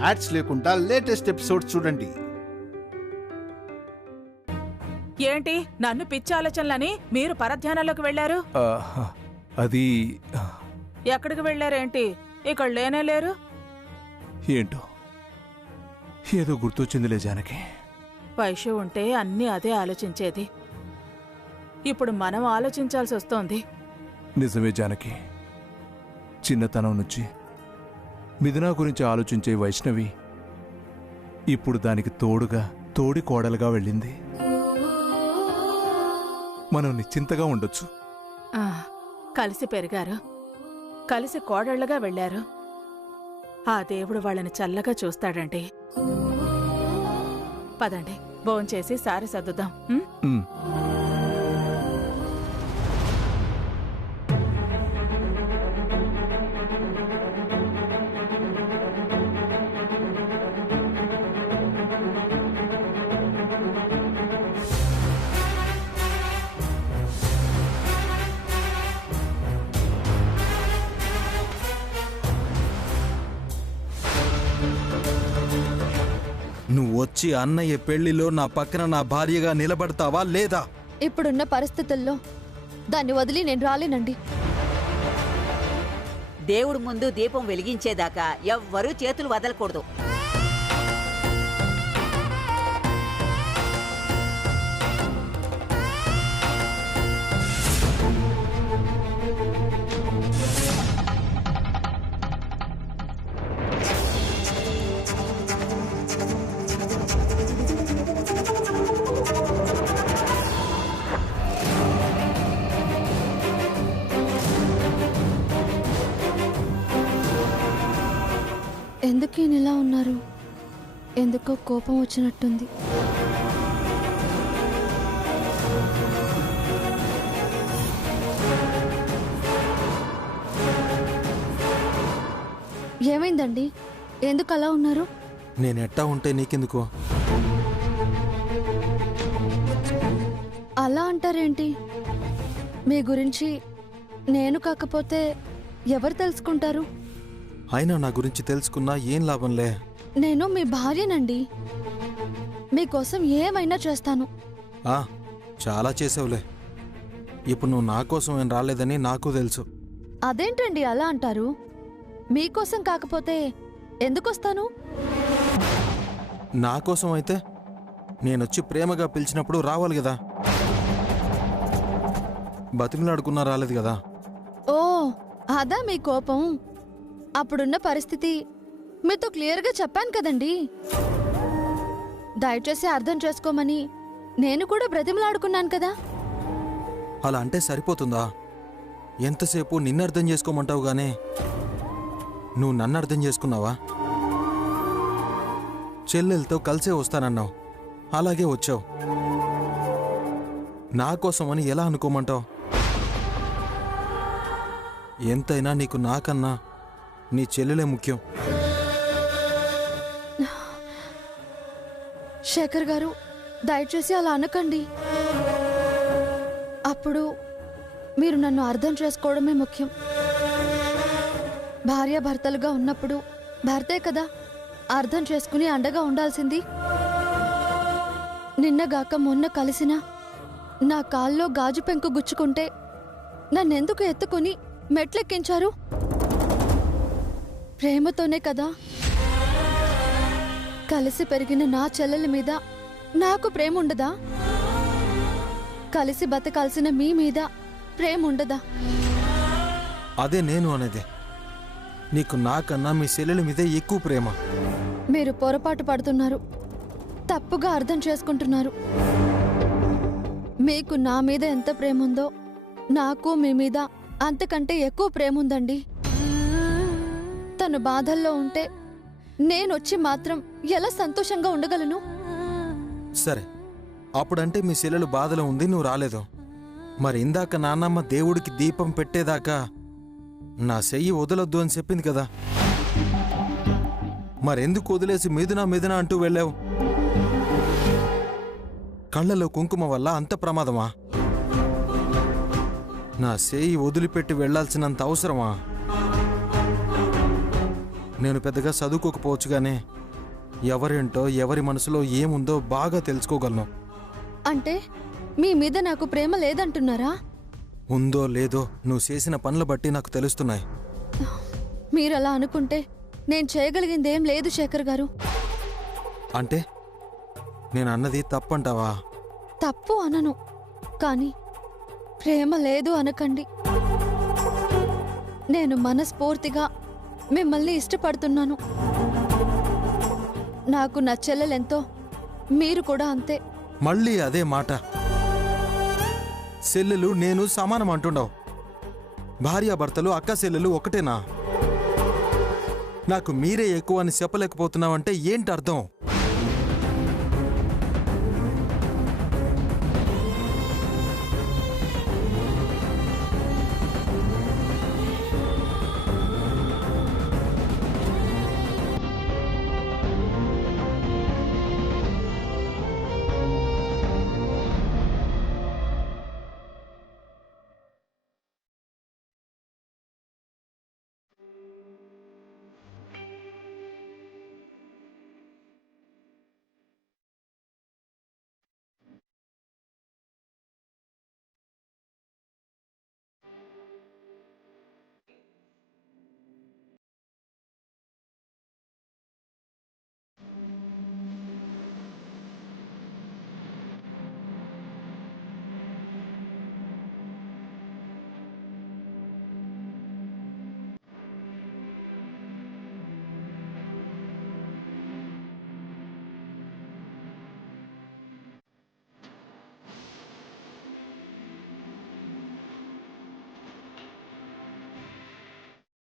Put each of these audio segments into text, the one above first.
Ads లేకుండా latest episodes చూడండి. ఏంటి నన్ను పిచ్చి ఆలోచనలని మీరు పరధ్యానంలోకి వెళ్లారు? అది ఎక్కడికి వెళ్లారేంటి? ఇక్కడ లేనే లేరు. ఏంటో ఏదో గుర్తొచ్చిందిలే జానకి. పైషు ఉంటే అన్నీ అదే ఆలోచించేది. ఇప్పుడు మనం ఆలోచించాల్సి వస్తోంది. నిజమే జానకి, చిన్నతనం నుంచి మిథునా గురించి ఆలోచించే వైష్ణవి ఇప్పుడు దానికి తోడుగా తోడి కోడలుగా వెళ్ళింది. మనం నిశ్చింతగా ఉండొచ్చు. కలిసి పెరిగారు, కలిసి కోడళ్లుగా వెళ్లారు. ఆ దేవుడు వాళ్ళని చల్లగా చూస్తాడండి. పదండి, భోంచేసి సారి సర్దుదాం. నువ్వు వచ్చి అన్నయ్య పెళ్లిలో నా పక్కన నా భార్యగా నిలబడతావా లేదా? ఇప్పుడున్న పరిస్థితుల్లో దాన్ని వదిలి నేను రాలేనండి. దేవుడు ముందు దీపం వెలిగించేదాకా ఎవ్వరూ చేతులు వదలకూడదు. ఎందుకు ఈయన ఇలా ఉన్నారు? ఎందుకో కోపం వచ్చినట్టుంది. ఏమైందండి? ఎందుకు అలా ఉన్నారు? నేనెట్టా ఉంటే నీకెందుకో? అలా అంటారేంటి? మీ గురించి నేను కాకపోతే ఎవరు తెలుసుకుంటారు? అయినా నా గురించి తెలుసుకున్నా ఏం లాభంలే. నేను మీ భార్యనండి. మీకోసం ఏమైనా చేస్తాను. చాలా చేసావులే. ఇప్పుడు నువ్వు నా కోసం ఏం రాలేదని నాకు తెలుసు. అదేంటండి అలా అంటారు? మీకోసం కాకపోతే ఎందుకొస్తాను? నా కోసం అయితే నేనొచ్చి ప్రేమగా పిలిచినప్పుడు రావాలి కదా. బతిమిలాడుకున్నా రాలేదు కదా. ఓ అదా మీ కోపం? అప్పుడున్న పరిస్థితి మీతో క్లియర్గా చెప్పాను కదండి. దయచేసి అర్థం చేసుకోమని నేను కూడా బ్రతిమలాడుకున్నాను కదా. అలా అంటే సరిపోతుందా? ఎంతసేపు నిన్ను అర్థం చేసుకోమంటావు గానే నువ్వు నన్ను అర్థం చేసుకున్నావా? చెల్లెలతో కలిసే వస్తానన్నావు, అలాగే వచ్చావు. నా కోసమని ఎలా అనుకోమంటావు? ఎంతైనా నీకు నాకన్నా నీ చెల్లెలే ముఖ్యం. శేఖర్ గారు, దయచేసి అలా అనకండి. అప్పుడు మీరు నన్ను అర్థం చేసుకోవడమే ముఖ్యం. భార్యాభర్తలుగా ఉన్నప్పుడు భర్తే కదా అర్థం చేసుకుని అండగా ఉండాల్సింది. నిన్నగాక మొన్న కలిసిన నా కాల్లో గాజు పెంకు గుచ్చుకుంటే నన్నెందుకు ఎత్తుకుని మెట్లెక్కించారు? ప్రేమతోనే కదా. కలిసి పెరిగిన నా చెల్లెల మీద నాకు ప్రేమ ఉండదా? కలిసి బతకాల్సిన మీ మీద ప్రేమ ఉండదా? అదే నేను అనేది. నీకు నాకన్నా మీ చెల్లెల మీదే ఎక్కువ ప్రేమ. మీరు పొరపాటు పడుతున్నారు, తప్పుగా అర్థం చేసుకుంటున్నారు. మీకు నా మీద ఎంత ప్రేమ ఉందో నాకు మీ మీద అంతకంటే ఎక్కువ ప్రేమ ఉందండి. తను బాధల్లో ఉంటే నేనొచ్చి మాత్రం ఎలా సంతోషంగా ఉండగలను? సరే, అప్పుడంటే మీ చెల్లెలు బాధలో ఉంది, నువ్వు రాలేదు. మరి ఇందాక నాన్నమ్మ దేవుడికి దీపం పెట్టేదాకా నా చెయ్యి వదలొద్దు అని చెప్పింది కదా. మరెందుకు వదిలేసి మీదునా మీదునా అంటూ వెళ్ళావు? కళ్ళలో కుంకుమ వల్ల అంత ప్రమాదమా? నా చెయ్యి వదిలిపెట్టి వెళ్లాల్సినంత అవసరమా? నేను పెద్దగా చదువుకోకపోవచ్చుగానే ఎవరేంటో ఎవరి మనసులో ఏముందో బాగా తెలుసుకోగలను. అంటే మీ మీద నాకు ప్రేమ లేదంటున్నారా? ఉందో లేదో నువ్వు చేసిన పనులు బట్టి నాకు తెలుస్తున్నాయి. మీరలా అనుకుంటే నేను చేయగలిగిందేం లేదు శేఖర్ గారు. అంటే నేను అన్నది తప్పంటావా? తప్పు అనను, కానీ ప్రేమ లేదు అనకండి. నేను మనస్ఫూర్తిగా మిమ్మల్ని ఇష్టపడుతున్నాను. నాకు నా చెల్లెలెంతో మీరు కూడా అంతే. మళ్ళీ అదే మాట. చెల్లెలు నేను సమానం అంటుండవు. భార్యాభర్తలు అక్క చెల్లెలు ఒకటేనా? నాకు మీరే ఎక్కువ అని చెప్పలేకపోతున్నావంటే ఏంటి అర్థం?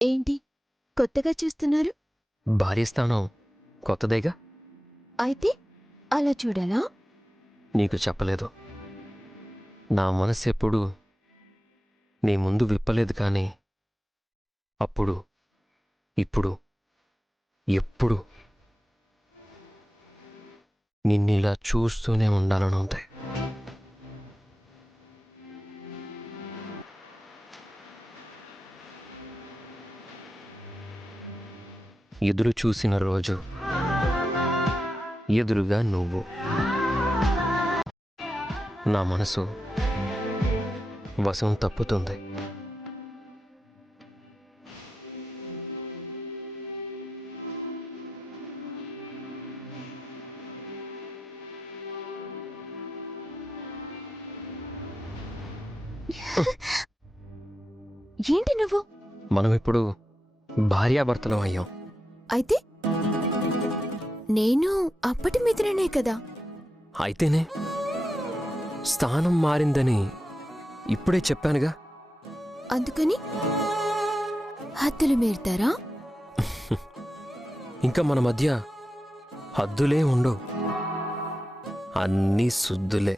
ఏంటి కొత్తగా చూస్తున్నారు? భార్య స్థానం కొత్తదేగా. అయితే అలా చూడాలా? నీకు చెప్పలేదు. నా మనసు ఎప్పుడు నీ ముందు విప్పలేదు, కానీ అప్పుడు ఇప్పుడు ఎప్పుడు నిన్నిలా చూస్తూనే ఉండాలని ఉంది. ఎదురు చూసిన రోజు ఎదురుగా నువ్వు. నా మనసు వశం తప్పుతుంది. ఏంటి నువ్వు? మనం ఇప్పుడు భార్యాభర్తలం అయ్యాం. అయితే నేను అప్పటి మిత్రనే కదా. అయితేనే స్థానం మారిందని ఇప్పుడే చెప్పానుగా. అందుకని హద్దులు మీరుతారా? ఇంకా మన మధ్య హద్దులే ఉండవు, అన్నీ సుద్దులే.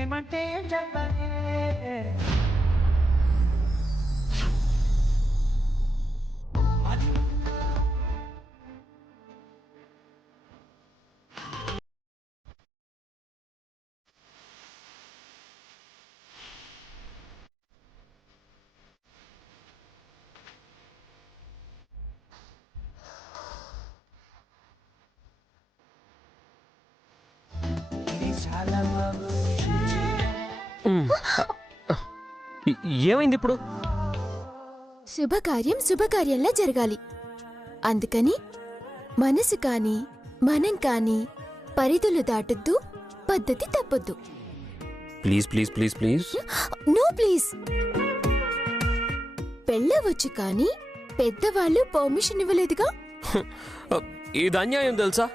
ఏమంటే చెప్పనే ఏమైంది ఇప్పుడు? శుభకార్యం శుభకార్యంలా జరగాలి. అందుకని మనసు కాని మనం కాని పరిధులు దాటొద్దు, పద్ధతి తప్పొద్దు. Please please please please. No please. పెళ్ళవచ్చు కానీ పెద్దవాళ్ళు పర్మిషన్ ఇవ్వలేదుగా. ఇది అన్యాయం తెలుసా?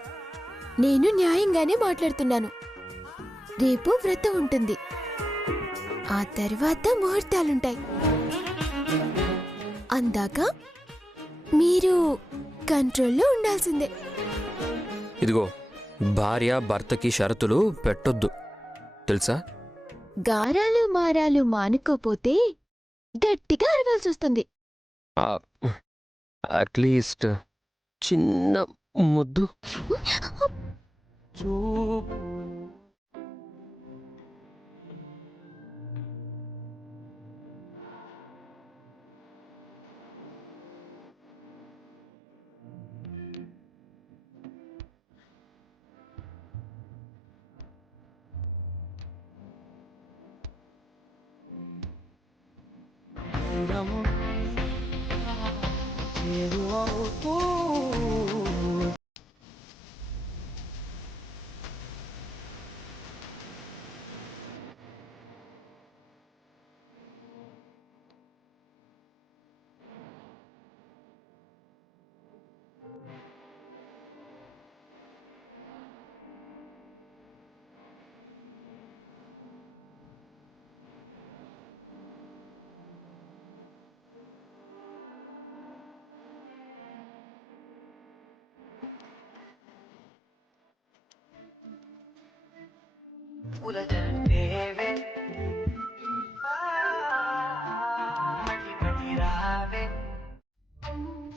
నేను న్యాయంగానే మాట్లాడుతున్నాను. రేపు వ్రతం ఉంటుంది, ఆ తర్వాత ముహూర్తాలుంటాయి. అందాక మీరు కంట్రోల్లో ఉండాల్సిందే. ఇదిగో, భార్య భర్తకి షరతులు పెట్టొద్దు, తెలుసా? గారాలు మారాలు మానుకోపోతే గట్టిగా అరవాల్సి వస్తుంది. అట్లీస్ట్ చిన్న ముద్దు.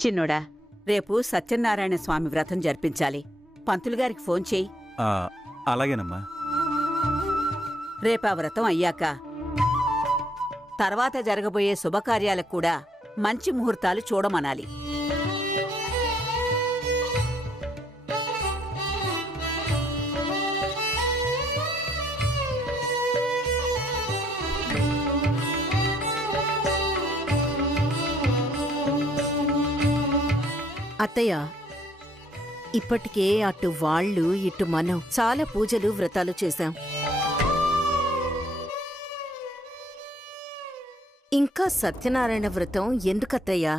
చిన్నోడా, రేపు సత్యనారాయణ స్వామి వ్రతం జరిపించాలి. పంతులు గారికి ఫోన్ చేయి. అలాగేనమ్మా. రేపా వ్రతం అయ్యాక తర్వాత జరగబోయే శుభకార్యాలకు కూడా మంచి ముహూర్తాలు చూడమనాలి. అత్తయ్య, ఇప్పటికే అటు వాళ్ళు ఇటు మనం చాలా పూజలు వ్రతాలు చేశాం. ఇంకా సత్యనారాయణ వ్రతం ఎందుకత్తయ్యా?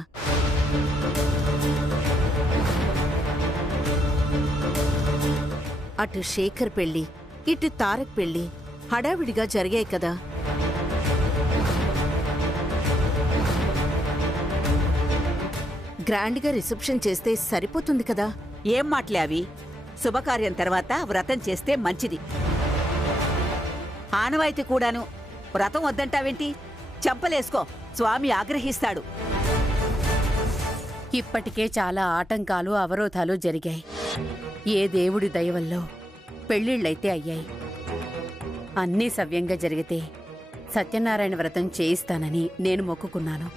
అటు శేఖర్ పెళ్లి, ఇటు తారక్ పెళ్లి హడావిడిగా జరిగాయి కదా. గ్రాండ్గా రిసెప్షన్ చేస్తే సరిపోతుంది కదా. ఏం మాటలే అవి? శుభకార్యం తర్వాత వ్రతం చేస్తే మంచిది. ఆనవాయితీ కూడాను. వ్రతం వద్దంటావేంటి? చెంపలేసుకో, స్వామి ఆగ్రహిస్తాడు. ఇప్పటికే చాలా ఆటంకాలు అవరోధాలు జరిగాయి. ఏ దేవుడి దయవల్లో పెళ్ళిళ్ళైతే అయ్యాయి. అన్నీ సవ్యంగా జరిగితే సత్యనారాయణ వ్రతం చేయిస్తానని నేను మొక్కుకున్నాను.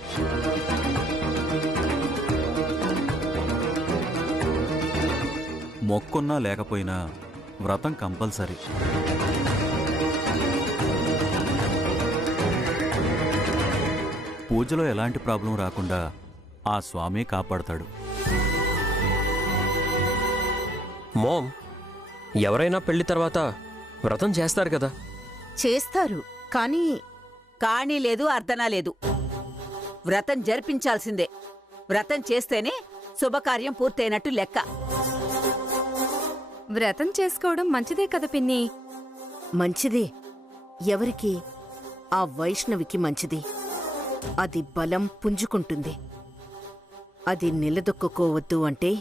మొక్కున్నా లేకపోయినా వ్రతం కంపల్సరీ. పూజలో ఎలాంటి ప్రాబ్లం రాకుండా ఆ స్వామి కాపాడతాడు. మోమ్, ఎవరైనా పెళ్లి తర్వాత వ్రతం చేస్తారు కదా. చేస్తారు, కానీ కానీ లేదు, అర్థనా లేదు. వ్రతం జరిపించాల్సిందే. వ్రతం చేస్తేనే శుభకార్యం పూర్తయినట్టు లెక్క. వ్రతం చేసుకోవడం మంచిదే కదా పిన్ని. మంచిదే. ఎవరికి? ఆ వైష్ణవికి మంచిది. అది బలం పుంజుకుంటుంది. అది నిలదొక్కుకోవద్దు అంటే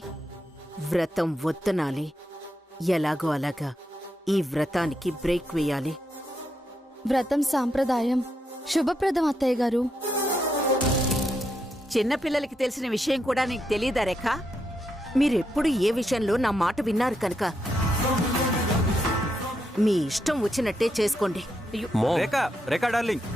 వ్రతం వద్దనాలి. ఎలాగో అలాగా ఈ వ్రతానికి బ్రేక్ వేయాలి. వ్రతం సాంప్రదాయం శుభప్రదం అత్తయ్య గారు. చిన్నపిల్లలకి తెలిసిన విషయం కూడా నీకు తెలీదా రేఖ? మీరెప్పుడు ఏ విషయంలో నా మాట విన్నారు కనుక మీ ఇష్టం వచ్చినట్టే చేసుకోండి. రేఖా డార్లింగ్,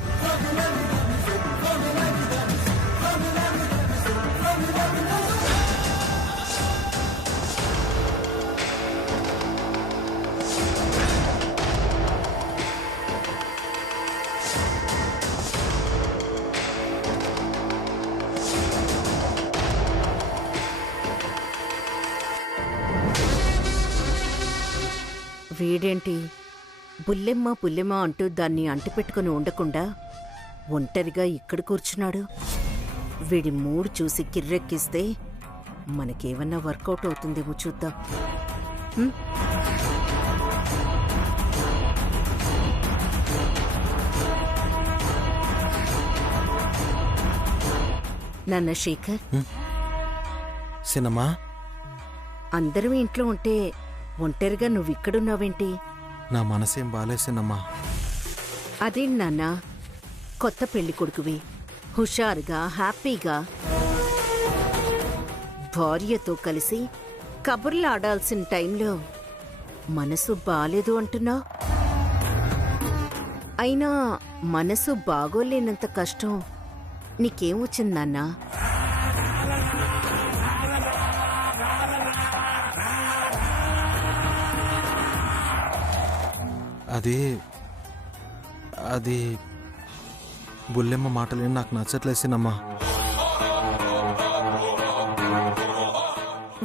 వీడేంటి బుల్లెమ్మ పుల్లెమ్మ అంటూ దాన్ని అంటిపెట్టుకుని ఉండకుండా ఒంటరిగా ఇక్కడ కూర్చున్నాడు. వీడి మూడు చూసి కిర్రెక్కిస్తే మనకేమన్నా వర్కౌట్ అవుతుందేమో చూద్దాం. నాన్న శేఖర్, సినమ్మా, అందరం ఇంట్లో ఉంటే ఒంటరిగా నువ్విక్కడున్నావేంటి? నా మనసేం బాలేసినమ్మా. అదేంటి నాన్న, కొత్త పెళ్లి కొడుకువి, హుషారుగా హ్యాపీగా భార్యతో కలిసి కబుర్లు ఆడాల్సిన టైంలో మనసు బాలేదు అంటున్నా. అయినా మనసు బాగోలేనంత కష్టం నీకేం వచ్చింది నాన్న? అది బుల్లెమ్మ మాటలేం నాకు నచ్చట్లేసినమ్మా.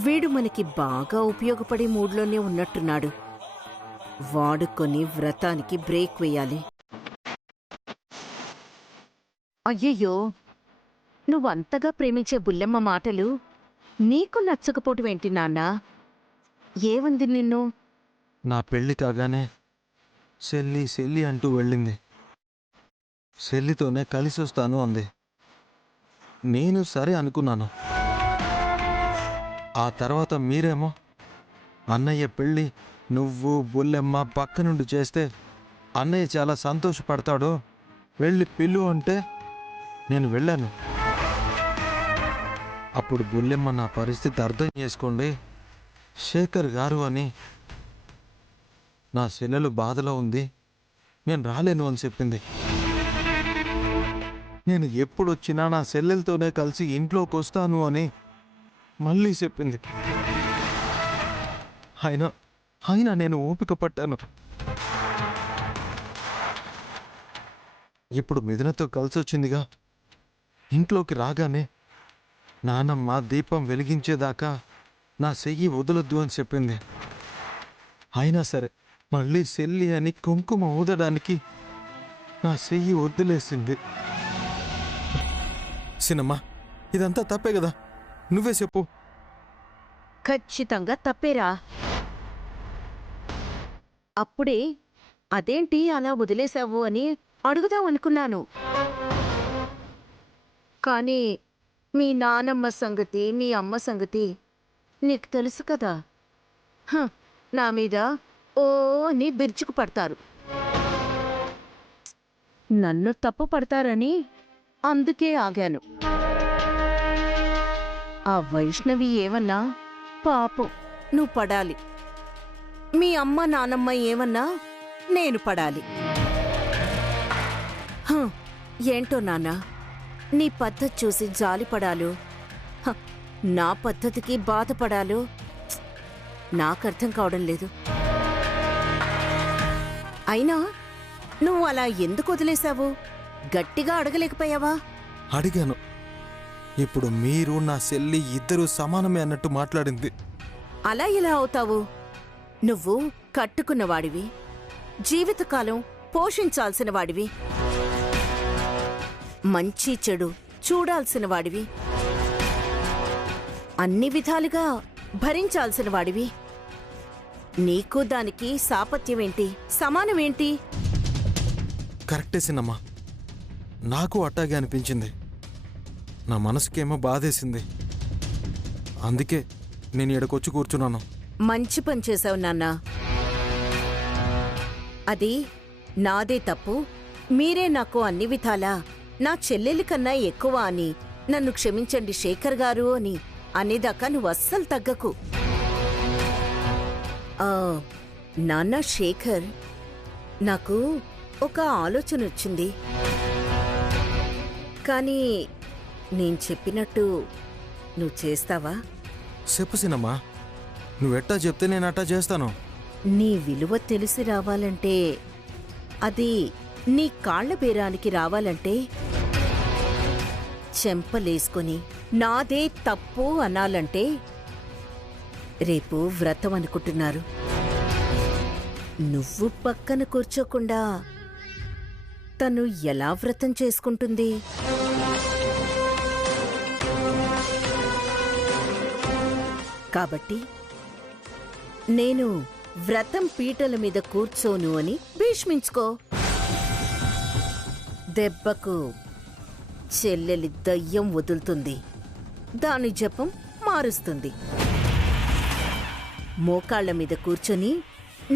వీడు మనకి బాగా ఉపయోగపడే మూడ్లోనే ఉన్నట్టున్నాడు. వాడుకొని వ్రతానికి బ్రేక్ వేయాలి. అయ్యయ్యో, నువ్వంతగా ప్రేమించే బుల్లెమ్మ మాటలు నీకు నచ్చకపోవటమేంటి నాన్నా? ఏముంది నిన్ను? నా పెళ్లి కాగానే సెల్లి సెల్లి అంటూ వెళ్ళింది. సెల్లితోనే కలిసి వస్తాను అంది. నేను సరే అనుకున్నాను. ఆ తర్వాత మీరేమో అన్నయ్య పెళ్ళి నువ్వు బుల్లెమ్మ పక్క నుండి చేస్తే అన్నయ్య చాలా సంతోషపడతాడు, వెళ్ళి పిల్లు అంటే నేను వెళ్ళాను. అప్పుడు బుల్లెమ్మ నా పరిస్థితి అర్థం చేసుకోండి శేఖర్ గారు అని, నా చెల్లెలు బాధలో ఉంది, నేను రాలేను అని చెప్పింది. నేను ఎప్పుడొచ్చినా నా చెల్లెలతోనే కలిసి ఇంట్లోకి వస్తాను అని మళ్ళీ చెప్పింది. అయినా నేను ఓపిక పట్టాను. ఇప్పుడు మిథునతో కలిసి వచ్చిందిగా, ఇంట్లోకి రాగానే నానమ్మ దీపం వెలిగించేదాకా నా చెయ్యి వదలొద్దు అని చెప్పింది. అయినా సరే మళ్ళీ సెల్లి అని కుంకుమ ఊదడానికి నా చెయ్యి వదిలేసింది. సినమ్మా, ఇదంతా తప్పే కదా, నువ్వే చెప్పు. ఖచ్చితంగా తప్పేరా. అప్పుడే అదేంటి అలా వదిలేశావు అని అడుగుదాం అనుకున్నాను. కానీ మీ నానమ్మ సంగతి, మీ అమ్మ సంగతి నీకు తెలుసు కదా. నా మీద ఓ అని బిర్చుకు పడతారు. నన్ను తప్పు పడతారని అందుకే ఆగాను. ఆ వైష్ణవి ఏమన్నా పాపం నువ్వు పడాలి, మీ అమ్మ నానమ్మ ఏమన్నా నేను పడాలి. ఏంటో నాన్న, నీ పద్ధతి చూసి జాలిపడాలో నా పద్ధతికి బాధపడాలో నాకర్థం కావడం లేదు. అయినా నువ్వు అలా ఎందుకు వదిలేశావు? గట్టిగా అడగలేకపోయావా? అడిగాను. ఇప్పుడు మీరు నా చెల్లి ఇద్దరూ సమానమే అన్నట్టు మాట్లాడింది. అలా ఎలా అవుతావు? నువ్వు కట్టుకున్నవాడివి, జీవితకాలం పోషించాల్సిన వాడివి, మంచి చెడు చూడాల్సిన వాడివి, అన్ని విధాలుగా భరించాల్సిన వాడివి. నీకు దానికి సాపత్యమేంటి, సమానమేంటి? కరెక్టే సినమ్మా, నాకు అట్టాగే అనిపించింది. నా మనసుకేమో బాధేసింది. అందుకే నేను ఇక్కడికొచ్చి కూర్చున్నాను. మంచి పని చేశావు నాన్న. అది నాదే తప్పు, మీరే నాకు అన్ని విధాలా నా చెల్లెలి కన్నా ఎక్కువ అని నన్ను క్షమించండి శేఖర్ గారు అని అనేదాకా నువ్వు అస్సలు తగ్గకు. నాన్న శేఖర్, నాకు ఒక ఆలోచన వచ్చింది. కానీ నేను చెప్పినట్టు నువ్వు చేస్తావా? చెప్పు సినమ్మా, నువ్వెట్టా చెప్తే నేను అట్టా చేస్తాను. నీ విలువ తెలిసి రావాలంటే, అది నీ కాళ్ల బేరానికి రావాలంటే చెంపలేసుకొని నాదే తప్పు అనాలంటే రేపు వ్రతం అనుకుంటున్నారు. నువ్వు పక్కన కూర్చోకుండా తను ఎలా వ్రతం చేసుకుంటుంది? కాబట్టి నేను వ్రతం పీటల మీద కూర్చోను అని భీష్మించుకో. దెబ్బకు చెల్లెలి దయ్యం వదులుతుంది, దాని జపం మారుస్తుంది. మోకాళ్ల మీద కూర్చొని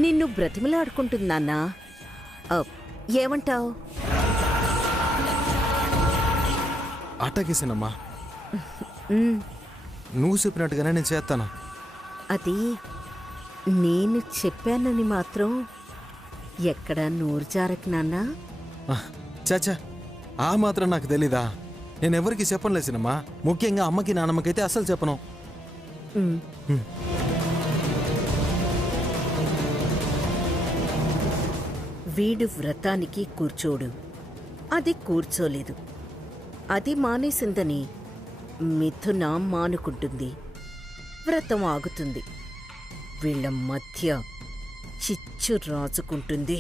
నిన్ను బ్రతిమలాడుకుంటుందన్నా. ఏమంటావ్? అటకేసానమ్మా. నువ్వు చెప్పినట్టుగానే నేను చేస్తాను. అది నేను చెప్పానని మాత్రం ఎక్కడా నోరు జారకి నాన్నా. చాచా, ఆ మాత్రం నాకు తెలీదా? నేను ఎవరికి చెప్పనులేసినమ్మా, ముఖ్యంగా అమ్మకి నాన్నమ్మకైతే అస్సలు చెప్పను. వీడు వ్రతానికి కూర్చోడు, అది కూర్చోలేదు. అది మానేసిందని మిథున మానుకుంటుంది, వ్రతం ఆగుతుంది. వీళ్ళ మధ్య చిచ్చు రాజుకుంటుంది.